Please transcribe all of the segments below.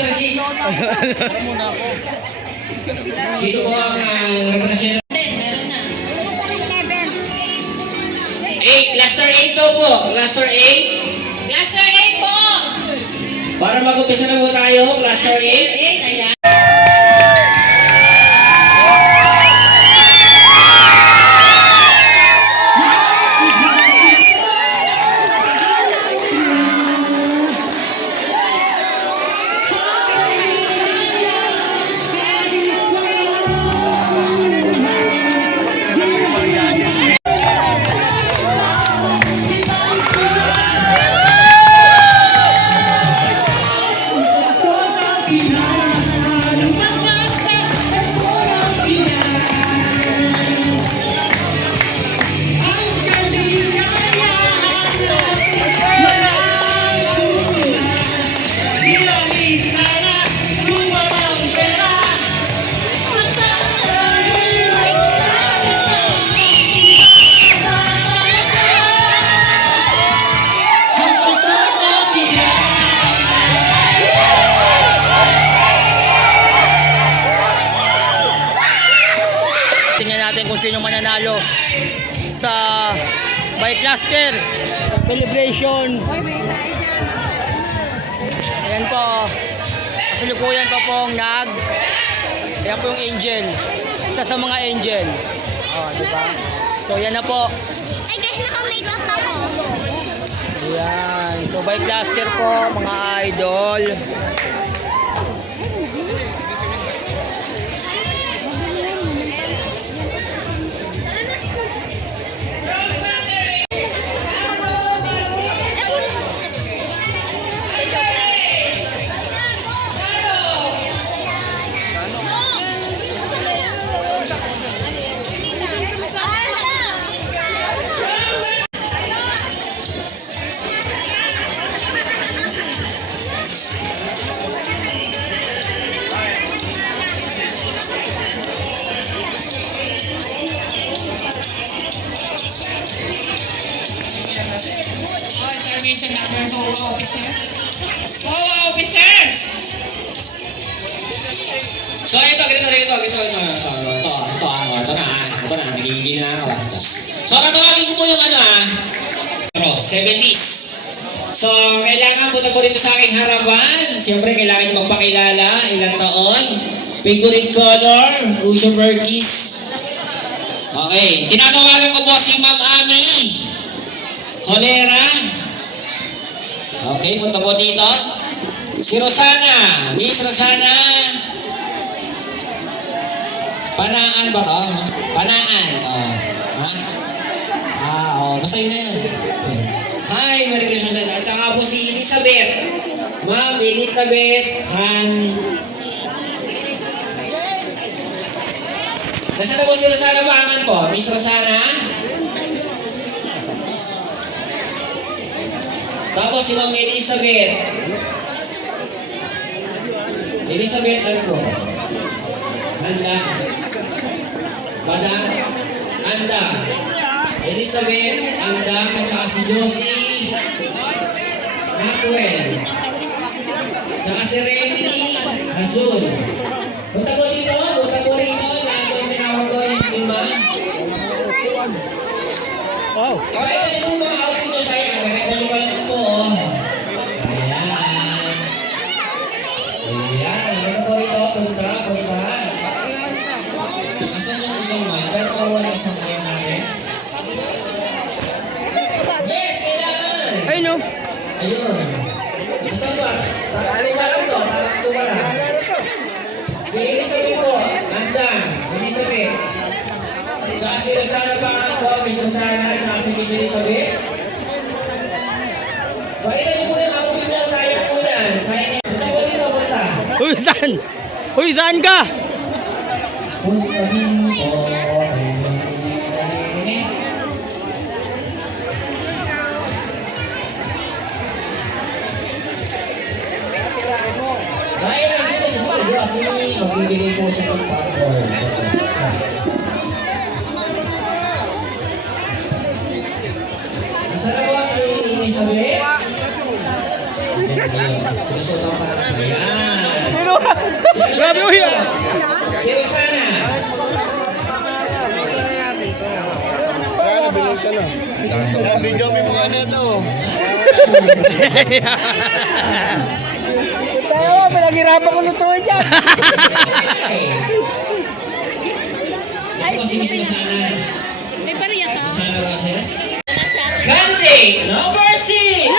Cluster 6. Sino po ang representative? Meron na. 8. Cluster 8 daw po. Cluster 8. Cluster 8 po! Para mag-upisa na po tayo. Cluster 8. Ayan. Kung sino mananalo sa Bike Cluster Celebration. Ayan po, kasalukuyan pa pong ayan po yung Angel, isa sa mga Angel, diba? So yan na po. Ay guys, naka-makeup ako. Ayan, so Bike Cluster po mga idol. So ito na, nagigigil na ako. So natawagin ko po yung 70s. So kailangan punta po dito sa aking harapan. Siyempre kailangan nyo magpakilala, ilang taon, favorite color, Lucio Burgis. Okay, tinatawagan ko po si Ma'am Ami Holera. Okay, punta po dito. Si Rosana, Miss Rosana Panaan ba to? Panaan. Basta yun na yan. Hi, Merry Christmas. At saka po si Elizabeth. Ma'am Elizabeth Nasaan na po si Rosana Bahangan po? Miss Rosana? Tapos si Ma'am Elizabeth. Elizabeth, ano po? Anda. Badang. Anda. Elizabeth, Anda, at saka si Josie. Macwell. Tsaka si Renny Azul. Punta po dito, punta po rito. Lahat ko yung tinawag ko yung lima. Wow. Kaya ito yung mga outing nyo sa'yo. Ang gaganda nyo pa lang po. Ayan. Ayan. Punta po rito. Punta. Asan yung isang mic? Pero wala isang mic natin. Yes, kailangan! Ayun no. Ayun. Isang ba? Taraktuba lang to. Taraktuba lang. Si Elizabeth po. Andan. Elizabeth. Tsaka si Rosana pa nga po. Miss Rosana. Tsaka si Miss Elizabeth. Pakita niyo po yung outfit niya. Sayang po yan. Sayang niya. Punta po dito. Punta. Uy, saan? Uy, saan ka? Punta dito. Dahil nandito sa mga kasi magbibigay po siya ng popcorn. Nasaan na po si Elizabeth? Sinusunod pa. Ayan. Grabe, uy. Si Rosana. Video mo mga nito. Tayo, pinaghirapan ko lutuin dyan. Ito si Miss Rosana. May pariya ka? Rosana Roses. Candidate number 6.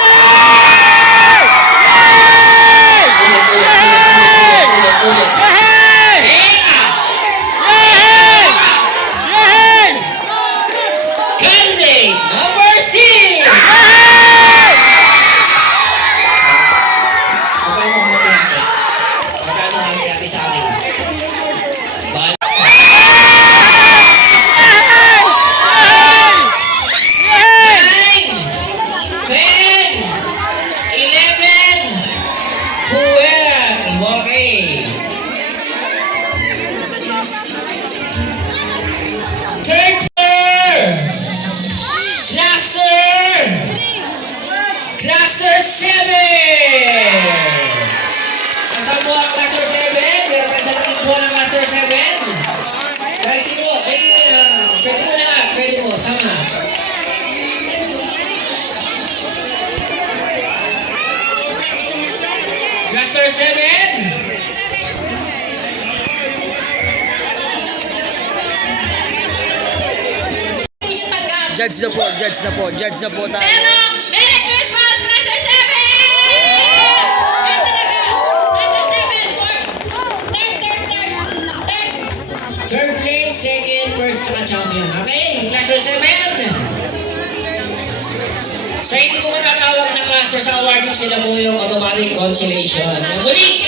Candidate number 6. Magkano ang hati-hati? Magkano ang hati-hati sa akin? Bal- 9, 10, 11, 12. Okay. Third floor. Cluster 7. Asan mo ang cluster 7? May representative po ng cluster 7. Kahit sino, pwede mo na, pwede mo, sama. Cluster 7. Judge na po, judge na po, judge na po tayo. Merry Christmas, Cluster 7! Yan talaga. Cluster 7. Third place, second, first, tsaka champion. Okay, cluster 7. Sa hindi ko matatawag na cluster sa awarding, sila po yung automatic consolation. Muli!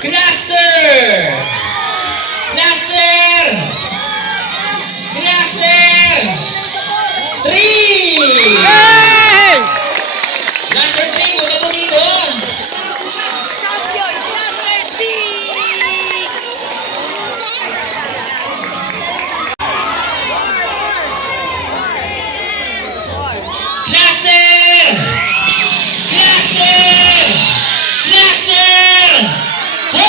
Cluster! Cluster! Cluster 3! Cluster 3, buta po dito. Champion, Cluster 6! Cluster! Cluster! Cluster 4!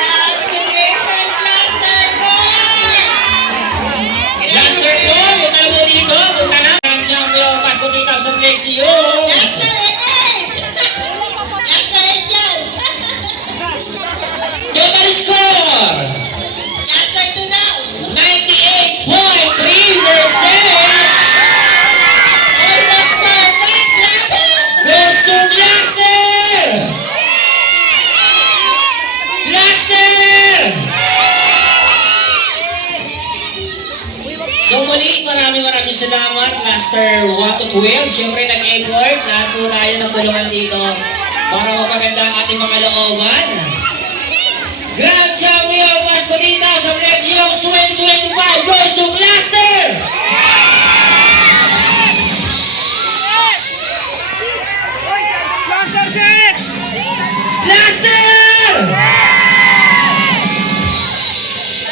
Congratulations, Cluster 4! Cluster 4, buta na po dito. Buta na. Ang champion, Pasko 3,000 Lexios. Cluster 8! Cluster 8 yan! Total score! Cluster 2 now! 98.3%! Almost perfect! Grabe! Goes to Cluster! Cluster! So muli, maraming salamat, Cluster 1 to 12. Siyempre nag-effort, lahat po tayo ng tulungan dito para mapaganda ang ating mga looban. Grand Champion Pasko 3,000 Lexios 2025 goes to Cluster! Cluster 6! Cluster!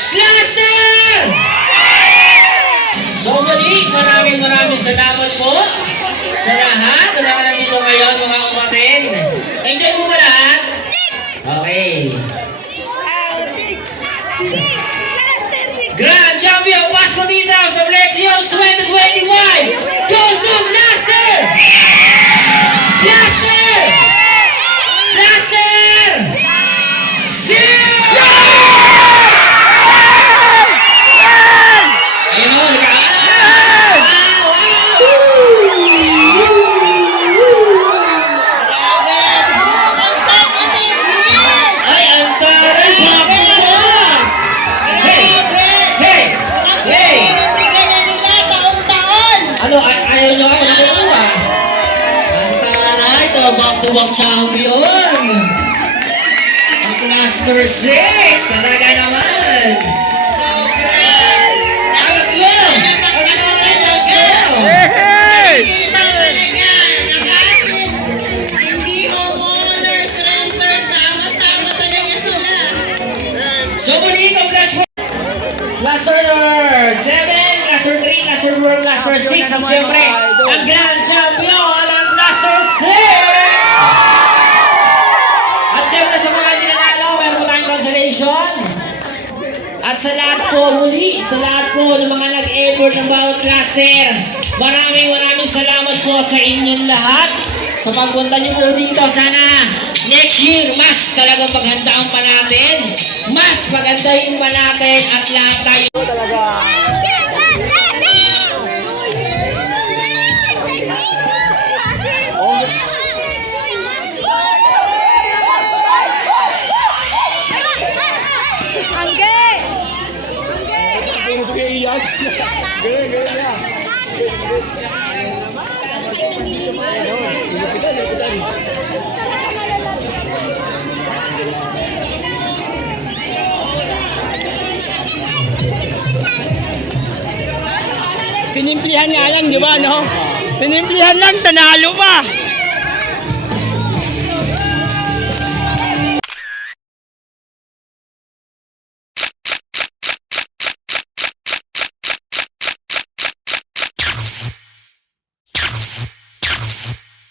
Cluster! So muli, maraming salamat po sa lahat na mga nandito ngayon, mga kapatid. Enjoy mo ba lahat? Okay. Grand Champion Pasko 3,000 Lexios 2025 goes to Cluster! Cluster! Cluster! Ayun o, Consecutive years! ay, ang taray, papupuan! Hey! Hey! Hey! Pinantigan na nila taon-taon! Ano, ayaw nyo ako nakukuha? Ang taray, ito, back-to-back champion! Ang Cluster 6, talaga naman! Tatlo! Ang taray, tatlo! Kita talaga na kahit hindi homeowners, renters, sama-sama talaga sila. So, muli itong Cluster 7, Cluster 3, Cluster 4, Cluster 6, ang siyempre Siyempre, ang Grand Champion ng Cluster 6! At siyempre sa mga hindi nanalo, meron po tayong consolation. At sa lahat po, muli, sa lahat po ng mga nag-effort ng bawat cluster, maraming salamat po sa inyong lahat sa pagpunta niyo po dito. Sana next year, mas talagang paghandaan pa natin, mas pagandahin pa natin at lahat tayo. Kung gusto kayo iyan. Ganun na. Sinimplihan nga lang, di ba, no? Sinimplihan lang, tanalo pa.